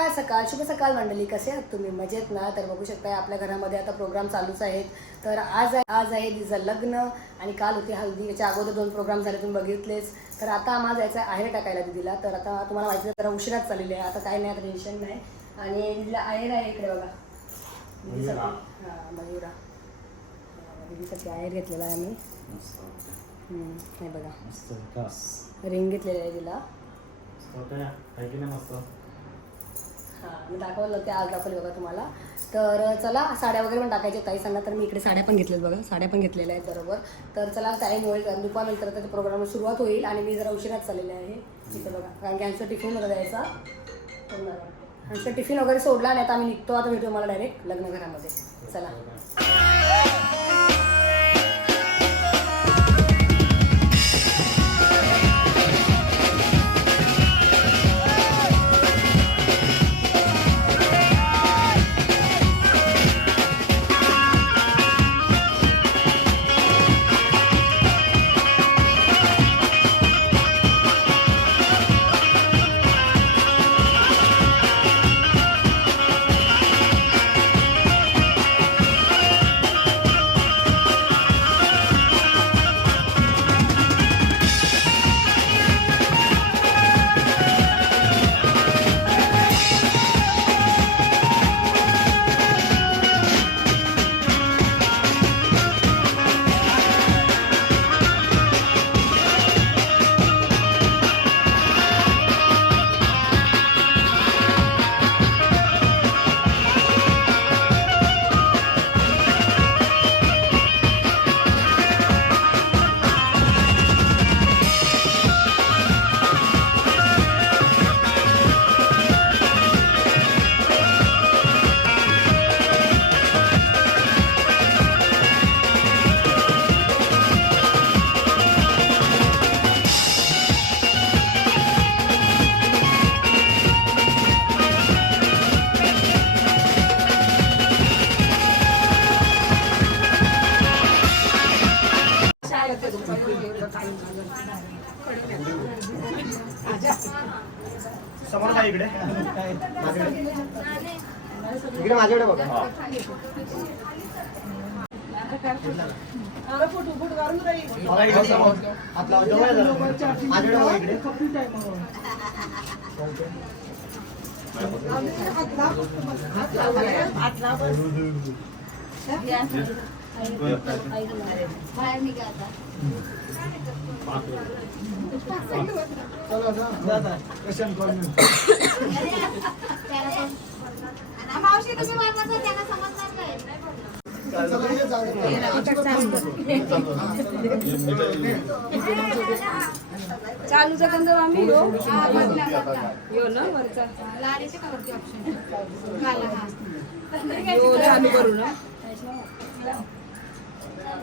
सकाळ सकाळ शुभ सकाळ मंडळी कसे आहात तुम्ही? मजेत ना? तर बघू शकता आपल्या घरामध्ये आता प्रोग्राम चालूच आहेत. तर आज आहे आज आहे तिचं लग्न आणि काल होती हल्दी याच्या अगोदर दोन प्रोग्राम झाले तुम्ही बघितलेच. तर आता आम्हाला जायचं आहे आहेर टाकायला दिदीला. तर आता तुम्हाला माहिती आहे, जरा उशिराच चाललेली आहे. आता काय नाही आता टेन्शन नाही. आणि दिदीला आहेर आहे इकडे बघा. हां मयुरा. दिदीसाठी आहेर घेतलेला आहे आम्ही. हे बघा. रिंग घेतलेली आहे तिला. हां मी दाखवलं ते आज दाखवले बघा तुम्हाला. तर चला साड्या वगैरे पण टाकायच्या काही सांगा तर मी इकडे साड्या पण घेतल्यात बघा. साड्या पण घेतलेल्या आहेत बरोबर. तर चला टाईम होईल कारण दुपारनंतर त्या प्रोग्राम सुरुवात होईल आणि मी जरा उशिराच चाललेले आहे. तिथे बघा कारण की आमचा टिफिन वगैरे द्यायचा आमचा टिफिन वगैरे सोडला नाही आता आम्ही निघतो. आता भेटू मला डायरेक्ट लग्न घरामध्ये चला. इकडे. माझ्याकडे इकडे माझ्याकडे बघा. बघा माझ्याकडे बघा इकडे मावशी तुम्ही वापरता त्यांना समजणार नाही चालूचा कंदर आम्ही यो यो ना वरचा. लाडीचे का वरती ऑप्शन हा. यो चालू करू ना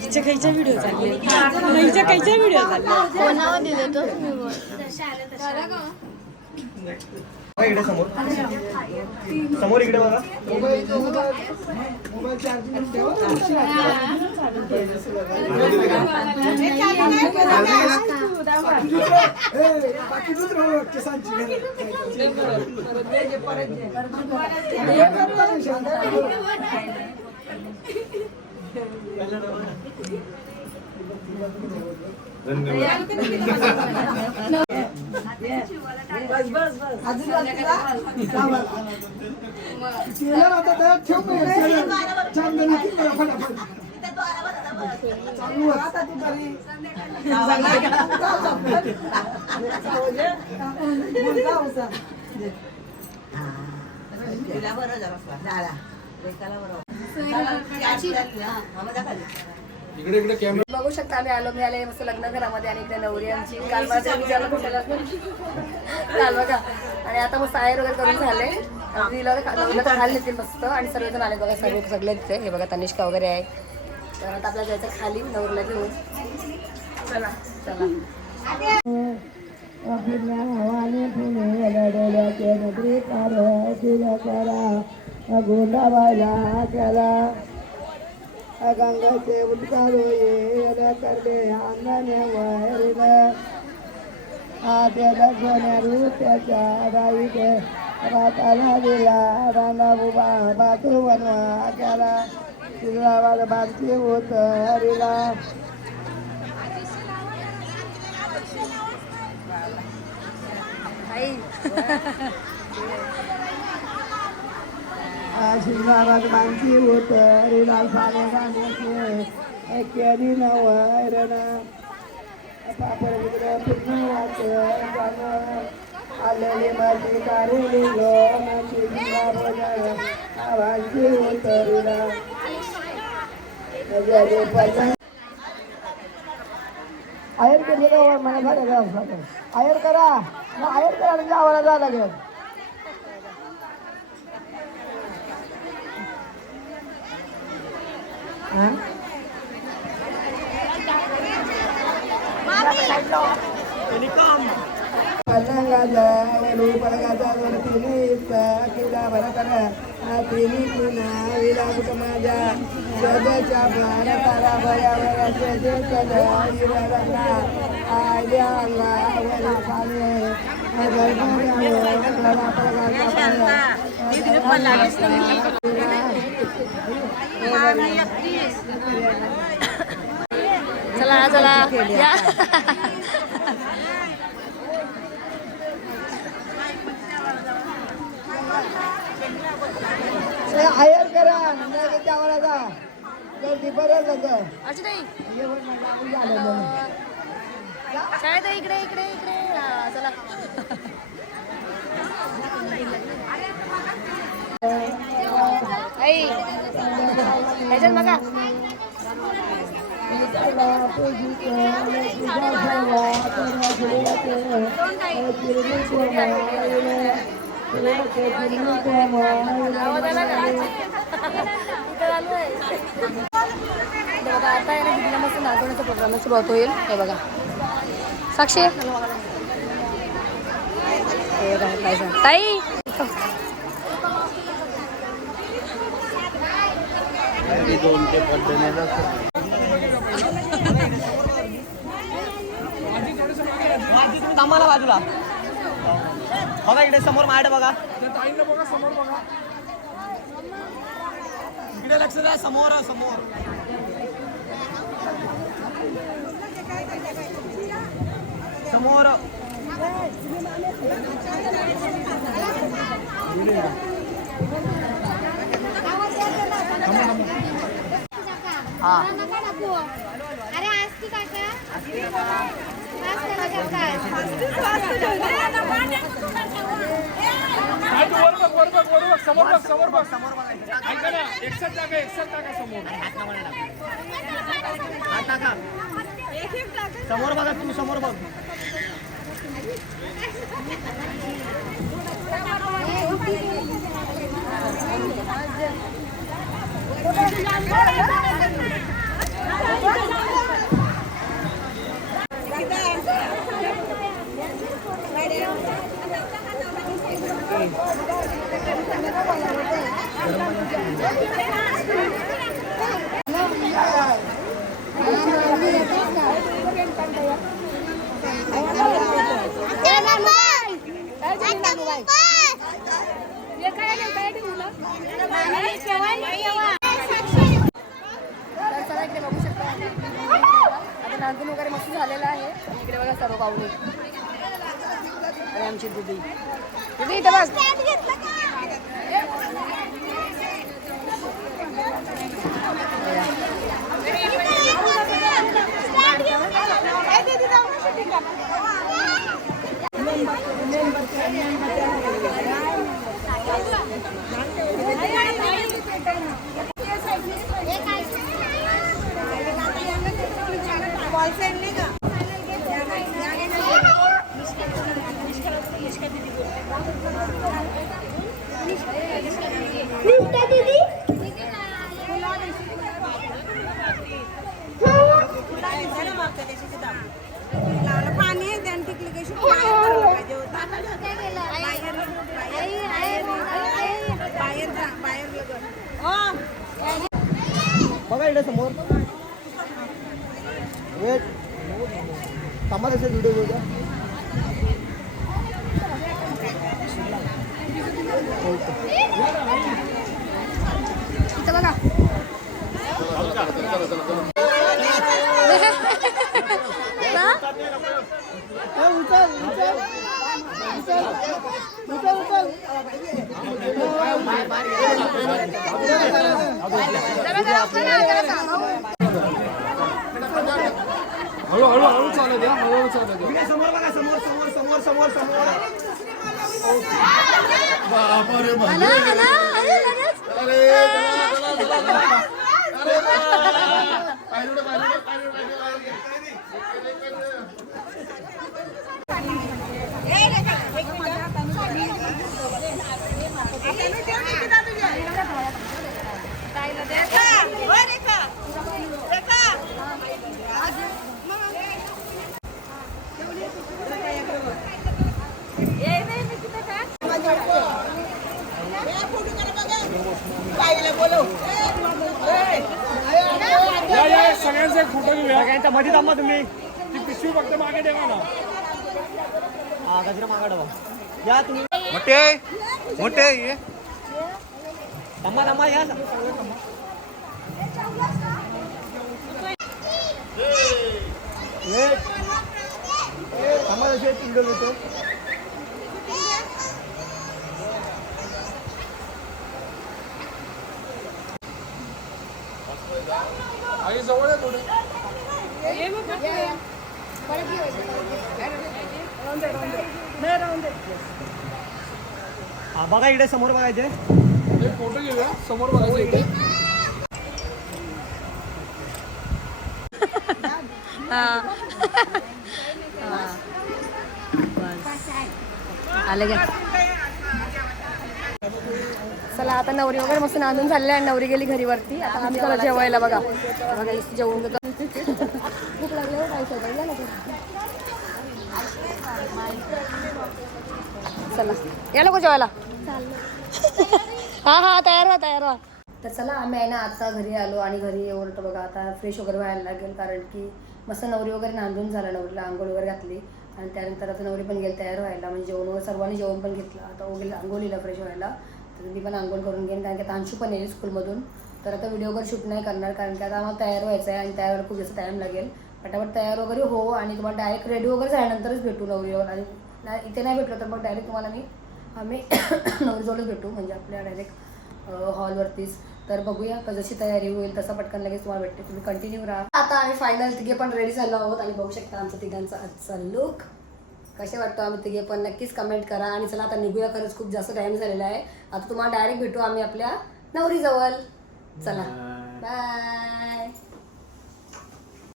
हिच्या काहीच्या व्हिडिओ चालले हिच्या काहीच्या व्हिडिओ चालले बघा इकडे समोर. समोर इकडे बघा. बाकी दुसरं केसांची धन्यवाद. आता ठेव चांदणी फटाफट बघू शकता आम्ही आलो मी आले मस्त लग्न घरामध्ये आणि इकडे नवरी आमची काल माझ्या विचारला भेटायला काल बघा आणि आता मस्त आयर वगैरे करून झाले तिला नवरीला खायला देतील मस्त आणि सर्वजण आले बघा सर्व सगळे तिथे हे बघा तनिष्का वगैरे आहे तर आता आपल्याला जायचं खाली नवरला घेऊन. चला चला. गोंडाबाईला केला गंगाचे उद्गारो ये करले अंगाने वैर आद्या सोन्या रुपयाच्या राईचे राताला दिला राणा बुबा बातू बनवा तुझा बांधते होत हरिला आशीर्वाद मानसी होत हरिला सारे गाण्याचे. केली नव हरणा पापड विग्रह पूर्ण वाच आलेली माझी कारेली गो माझी आवाज जय पजा आयर केले का मला झालं आयर करा मग आयर करा म्हणजे आम्हाला जावं लागेल पलंगाचा पलंगाचा तिने किला भरत तिने पुन्हा विला माझ्या जगाच्या भारताला भयावराचे जे कला आल्या अंगावर पाणी चला चला या आयर करा नंदाच्या आवडाचा गर्दी बरं जातं अर्चनाई शाळेत आहे, इकडे इकडे इकडे. हा, चला. आई ह्याच्यात बघा. आता आहे ना मस्त नाचवण्याचा प्रोग्राम सुरुवात होईल हे बघा. साक्षी. ताई आम्हाला बाजूला बघा इकडे समोर माड बघा. इकडे लक्ष द्या समोर समोर. समोर. अरे समोर बघ समोर समोर ऐका ना समोर टाका समोर. बघा तुम्ही समोर बघ. तर इकडे बघू शकता. आता नांदून वगैरे मस्त झालेलं आहे. आणि इकडे बघा सर्व पाहुणे. आणि आमची दुधी दुधी इथे बघ पाणी आहे त्यानं टिकलं की शुद्ध बाहेर पाहिजे होतं. बाहेर जा बाहेर लगत. बघा इकडे समोर. वेट. थांबा तसे व्हिडिओ घेऊ द्या बघा. उचल उचल. हळू हळू हळू चालत द्या हळू हळू चालत द्या समोर बघा समोर समोर समोर समोर समोर या या या, सगळ्यांचा एक फोटो घेऊया सगळ्यांच्या मध्ये थांबा तुम्ही. ती पिशवी फक्त मागे ठेवा ना. हा गजरा मागा डबा या तुम्ही. मोठे मोठे ये. थांबा थांबा या. थांबा तसे घेतो आई जवळ आहे थोडे. हा बघा इकडे समोर बघायचे. फोटो घेऊया समोर बघायचं इकडे आलं घ्या. चला आता नवरी वगैरे मस्त नांदून झाले आहे नवरी गेली घरी वरती आता आम्ही चला जेवायला बघा. बघा जेवून घेतो भूक लागली हो, काय शोधायला या ना तू. चला. या लोक जेवायला. हा हा तयार व्हा तयार व्हा. तर चला आम्ही आहे ना आता घरी आलो आणि घरी येऊन तर बघा आता फ्रेश वगैरे व्हायला लागेल कारण की मस्त नवरी वगैरे नांदून झाला नवरीला आंघोळ वगैरे घातली. आणि त्यानंतर आता नवरी पण गेली तयार व्हायला म्हणजे जेवण वगैरे सर्वांनी जेवण पण घेतलं. आता वगैरे आंघोळीला फ्रेश व्हायला. तर मी पण आंघोळ करून घेईन कारण की आता अंशू पण येईल स्कूलमधून तर आता व्हिडिओ वगैरे शूट नाही करणार कारण की आता आम्हाला तयार व्हायचं आहे आणि तयार खूप जास्त टाईम लागेल. पटापट तयार वगैरे हो आणि तुम्हाला डायरेक्ट रेडी वगैरे झाल्यानंतरच भेटू नवरीवर. आणि नाही- इथे नाही भेटलो तर मग डायरेक्ट तुम्हाला मी आम्ही नवरीजवळच भेटू म्हणजे आपल्या डायरेक्ट हॉलवरतीच तर बघूया जशी तयारी होईल तसं पटकन लगेच तुम्हाला भेटते. तुम्ही कंटिन्यू राहा. आता आम्ही फायनल तिघे पण रेडी झालो आहोत. आणि बघू शकता आमचा तिघांचा आजचा लुक कसे वाटतो आम्ही तिघे पण नक्कीच कमेंट करा. आणि चला आता निघूया खरंच खूप जास्त टाइम झालेला आहे. आता तुम्हाला डायरेक्ट भेटू आम्ही आपल्या नवरीजवळ. चला. बाय